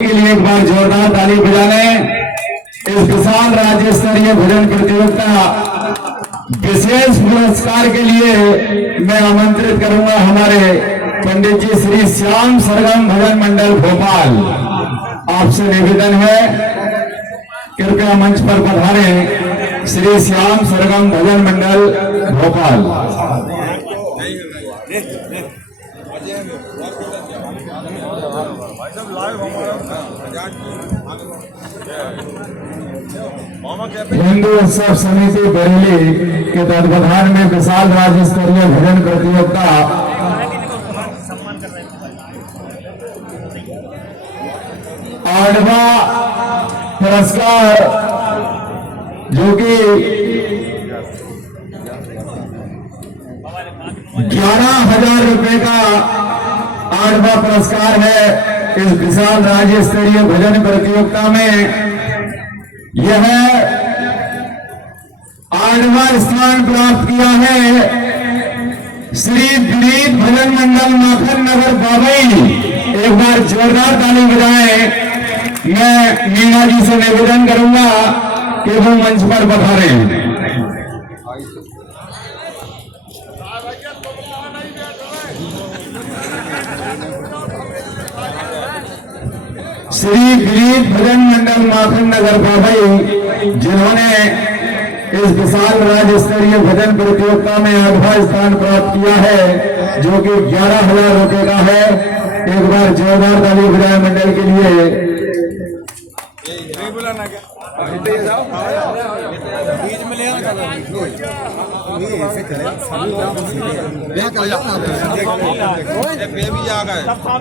के लिए एक बार जोरदार ताली बजाने। इस विशाल राज्य स्तरीय भजन प्रतियोगिता विशेष पुरस्कार के लिए मैं आमंत्रित करूंगा हमारे पंडित जी श्री श्याम सरगम भजन मंडल भोपाल। आपसे निवेदन है कृपया मंच पर पधारें। श्री श्याम सरगम भजन मंडल भोपाल। हिंदू उत्सव समिति बरेली के तत्वाधान में विशाल राज्य स्तरीय भजन प्रतियोगिता 8वां पुरस्कार जो कि 11,000 रुपए का 8वां पुरस्कार है। इस विशाल राज्य स्तरीय भजन प्रतियोगिता में यह 8वां स्थान प्राप्त किया है श्री विनीत भजन मंडल माखन नगर बाबई। एक बार जोरदार ताली बजाएं। मैं मीना जी से निवेदन करूंगा कि वो मंच पर पधारें। श्री विनीत भजन मंडल माखन नगर बाबई जिन्होंने इस विशाल राज्य स्तरीय भजन प्रतियोगिता में 8वां स्थान प्राप्त किया है जो कि 11,000 रुपए का है। एक बार जोरदार ताली बजाएं मंडल के लिए।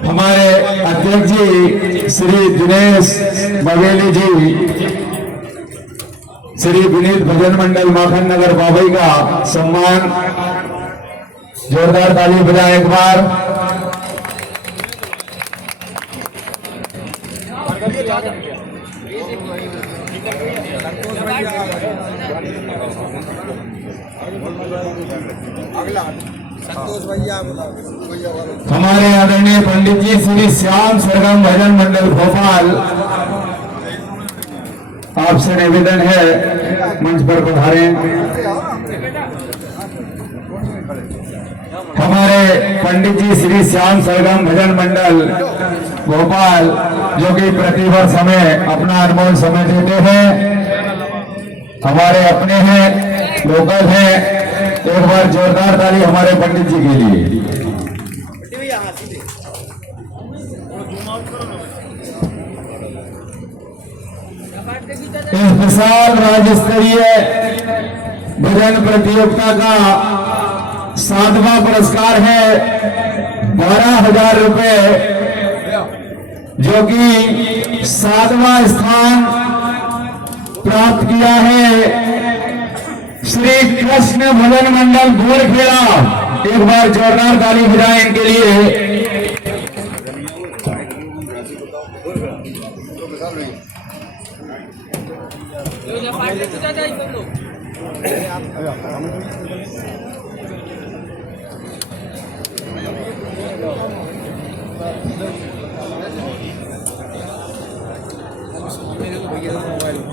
हमारे अध्यक्ष जी श्री दिनेश बघेली जी श्री विनीत भजन मंडल माखन नगर बाबई का सम्मान। जोरदार ताली बजाएं एक बार। हमारे आदरणीय पंडित जी श्री श्याम सरगम भजन मंडल भोपाल, आपसे निवेदन है मंच पर पधारें। हमारे पंडित जी श्री श्याम सरगम भजन मंडल भोपाल जो कि प्रतिवर्ष हमें अपना अनमोल समय देते हैं, हमारे अपने हैं, लोकल हैं। एक बार जोरदार ताली हमारे पंडित जी के लिए। इस विशाल राज्य स्तरीय भजन प्रतियोगिता का 7वां पुरस्कार है 12,000 रुपए जो कि 7वां स्थान प्राप्त किया है श्री कृष्ण भजन मंडल गोरखेड़ा। एक बार जोरदार ताली बजाएं इनके लिए।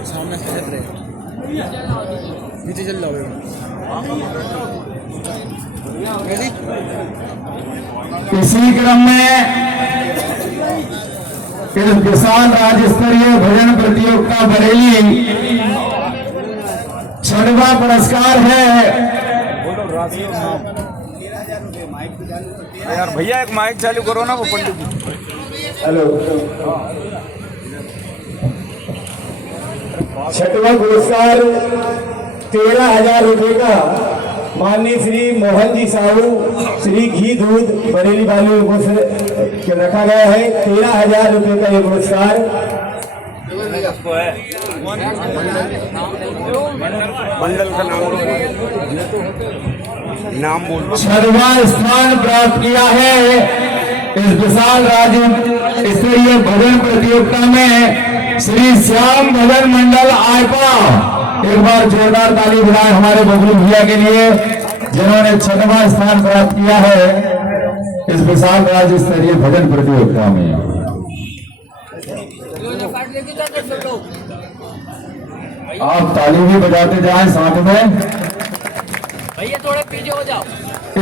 सामने से चल रहे नीचे चल जाओ। इसी क्रम में इस विशाल राज्य स्तरीय भजन प्रतियोगिता बरेली 6वां पुरस्कार है। यार भैया एक माइक चालू करो ना, वो पंडित जी। हेलो। 6वां पुरस्कार 13,000 रुपए का माननीय श्री मोहन जी साहू श्री घी दूध बरेली वाले को रखा गया है। 13,000 रुपए का ये पुरस्कार मंडल का नाम बोल। 6वां स्थान प्राप्त किया है इस विशाल राज्य स्तरीय भजन प्रतियोगिता में श्री श्याम भजन मंडल आयपा। एक बार जोरदार ताली बजाएं हमारे बबलू भैया के लिए जिन्होंने 6वां स्थान प्राप्त किया है इस विशाल राज्य स्तरीय भजन प्रतियोगिता में। आप ताली भी बजाते जाएं साथ में। भैया थोड़े पीछे हो जाओ।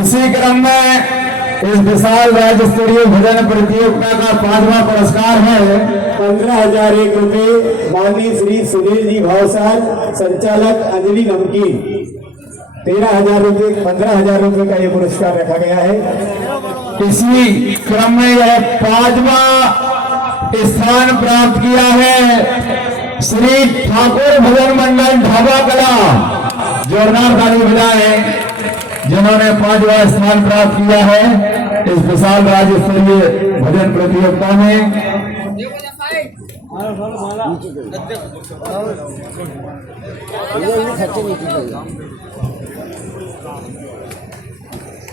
इसी क्रम में इस विशाल राज्य स्तरीय भजन प्रतियोगिता का 5वां पुरस्कार है 15,001 रुपये माननीय श्री सुनील जी भावसार, संचालक अंजलि नमकीन। 13,000 रुपये 15,000 रुपये का ये पुरस्कार रखा गया है। इसी क्रम में यह 5वां स्थान प्राप्त किया है श्री ठाकुर भजन मंडल ढाबा कला। जोरदार ताली बजाएं जिन्होंने 5वां स्थान प्राप्त किया है इस विशाल राज्य स्तरीय भजन प्रतियोगिता में।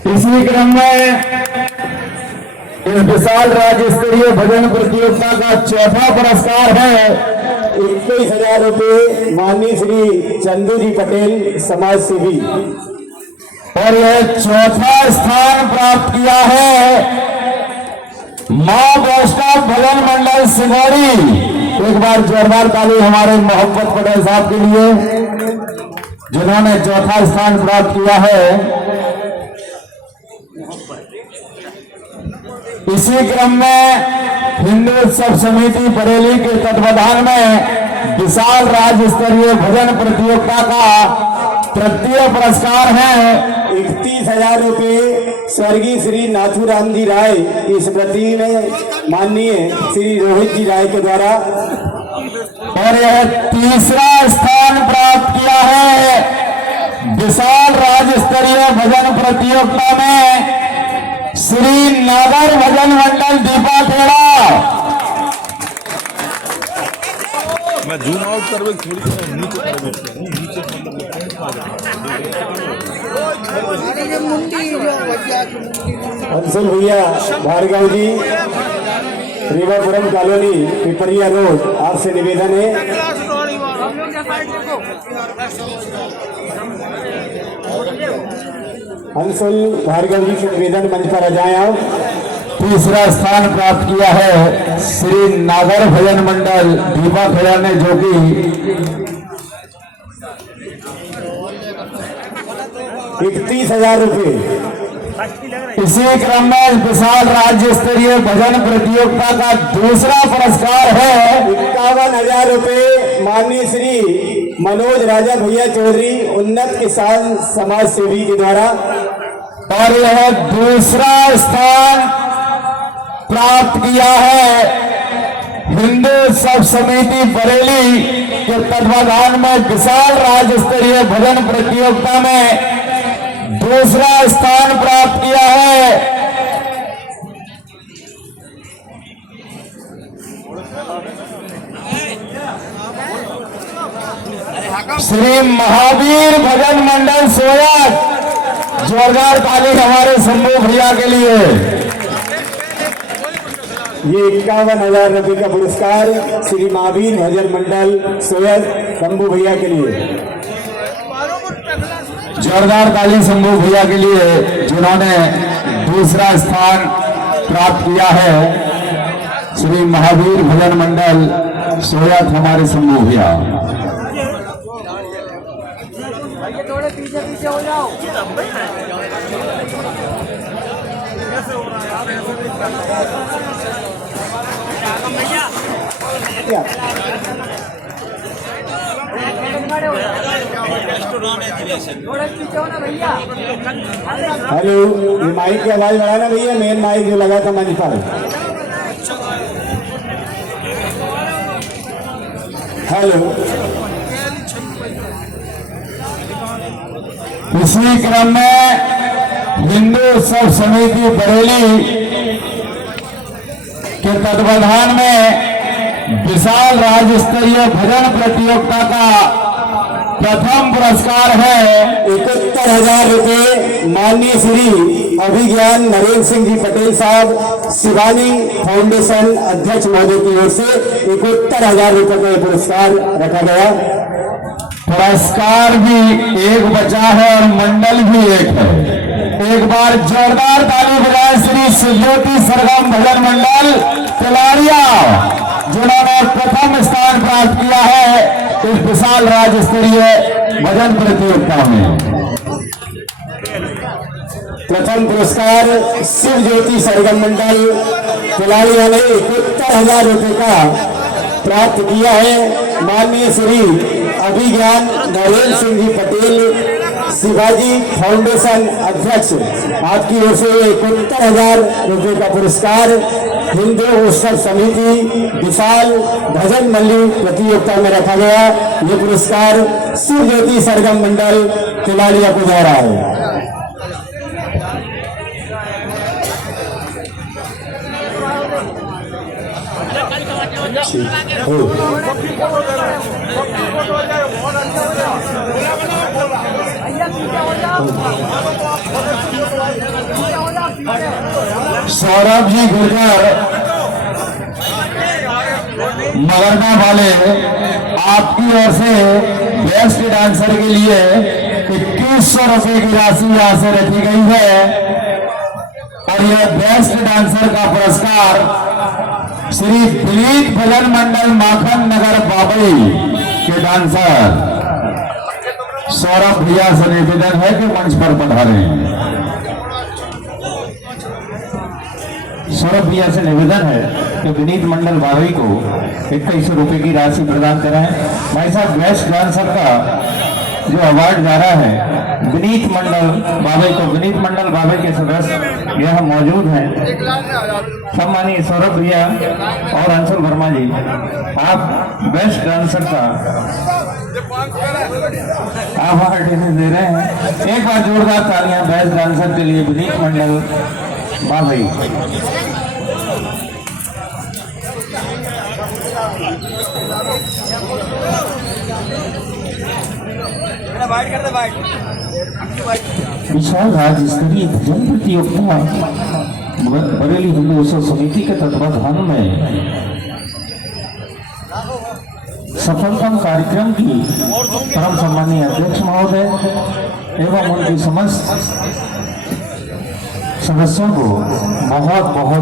इसी क्रम में इस विशाल राज्य स्तरीय भजन प्रतियोगिता का 4था पुरस्कार है 21,000 रुपये माननीय श्री चंदू जी पटेल, समाज सेवी। और यह 4था स्थान प्राप्त किया है मां वैष्णव भजन मंडल सिंगौड़ी। एक बार जोरदार ताली हमारे मोहब्बत पटेल साहब के लिए जिन्होंने 4था स्थान प्राप्त किया है। इसी क्रम में हिंदू उत्सव समिति बरेली के तत्वाधान में विशाल राज्य स्तरीय भजन प्रतियोगिता का 3य पुरस्कार है 31,000 रुपये स्वर्गीय श्री नाथूराम जी राय की स्मृति में माननीय श्री रोहित जी राय के द्वारा। और यह 3रा स्थान प्राप्त किया है विशाल राज्य स्तरीय भजन प्रतियोगिता में श्री नागर भजन मंडल दीपा खेड़ा। मैं जूम आउट करवे थोड़ी नीचे अंशुल भैया भार्गव जी, रेवापुरम कॉलोनी, पिपरिया रोड, आपसे निवेदन है अंशुल भार्गव जी से निवेदन मंच पर आ जाएं आप। 3रा स्थान प्राप्त किया है श्री नागर भजन मंडल दीपा खेड़ा ने, जो कि 31,000 रुपये। इसी क्रम में विशाल राज्य स्तरीय भजन प्रतियोगिता का 2रा पुरस्कार है 51,000 रुपये माननीय श्री मनोज राजा भैया चौधरी, उन्नत किसान समाज सेवी के द्वारा। और यह 2रा स्थान प्राप्त किया है हिंदू उत्सव समिति बरेली के तत्वाधान में विशाल राज्य स्तरीय भजन प्रतियोगिता में 2रा स्थान प्राप्त किया है श्री महावीर भजन मंडल सोयत। जोरदार ताली हमारे शंभू भैया के लिए। ये 51,000 रुपये का पुरस्कार श्री महावीर भजन मंडल सोयत शंभू भैया के लिए। जोरदार ताली शंभू भैया के लिए जिन्होंने 2रा स्थान प्राप्त किया है श्री महावीर भजन मंडल सोयत हमारे शंभू भैया। थोड़े पीछे पीछे हो जाओ। थोड़े पीछे हो ना भैया। हेलो, ये माइक की आवाज बढ़ाना भैया, मेन माइक जो लगा था मंच पर। हेलो, इसी क्रम में हिंदू उत्सव समिति बरेली के तत्वाधान में विशाल राज्य स्तरीय भजन प्रतियोगिता का 1म पुरस्कार है 71,000 रुपये माननीय श्री अभिज्ञान नरेंद्र सिंह जी पटेल साहब, शिवानी फाउंडेशन अध्यक्ष महोदय की ओर से 71,000 रुपये का पुरस्कार रखा गया। पुरस्कार भी एक बचा है और मंडल भी एक है। एक बार जोरदार ताली बजाएं श्री सुज्योति सरगम भजन मंडल तिलारिया। जिन्होंने प्रथम स्थान प्राप्त किया है इस विशाल राज्य स्तरीय भजन प्रतियोगिता में। प्रथम पुरस्कार शिव ज्योति सरगम मंडल तिलाड़िया ने 71,000 रुपए का प्राप्त किया है। माननीय श्री अभिज्ञान नरेंद्र सिंह जी पटेल शिवाजी फाउंडेशन अध्यक्ष, आपकी ओर से 71,000 रुपए का पुरस्कार हिंदू उत्सव समिति विशाल भजन मंडली प्रतियोगिता में रखा गया। ये पुरस्कार शिव ज्योति सरगम मंडल तिलाड़िया को जा रहा है। भैया पीछे हो जाओ। सौरभ जी गुर्जर मगरना वाले, आपकी ओर से बेस्ट डांसर के लिए 2100 रुपए की राशि यहाँ से रखी गई है और यह बेस्ट डांसर का पुरस्कार श्री दिलीप भजन मंडल माखन नगर बाबई के डांसर सौरभ भैया से निवेदन है कि मंच पर पधारें। सौरभ भैया से निवेदन है कि विनीत मंडल बाबई को 2100 रुपए की राशि प्रदान कराएं। भाई साहब, बेस्ट डांसर का जो अवार्ड जा रहा है विनीत मंडल बाबई को, विनीत मंडल बाबई के सदस्य यह मौजूद हैं। सम्मानीय सौरभ भैया और अंशुल वर्मा जी, आप बेस्ट डांसर का अवार्ड दे रहे हैं। एक बार जोरदार तालियां बेस्ट डांसर के लिए विनीत मंडल बाबई। विशाल राज्य स्तरीय भजन प्रतियोगिता बरेली हिंदू उत्सव समिति के तत्वाधान में सफलतम कार्यक्रम की परम सम्मानीय अध्यक्ष महोदय एवं उनकी समस्त सदस्यों को बहुत बहुत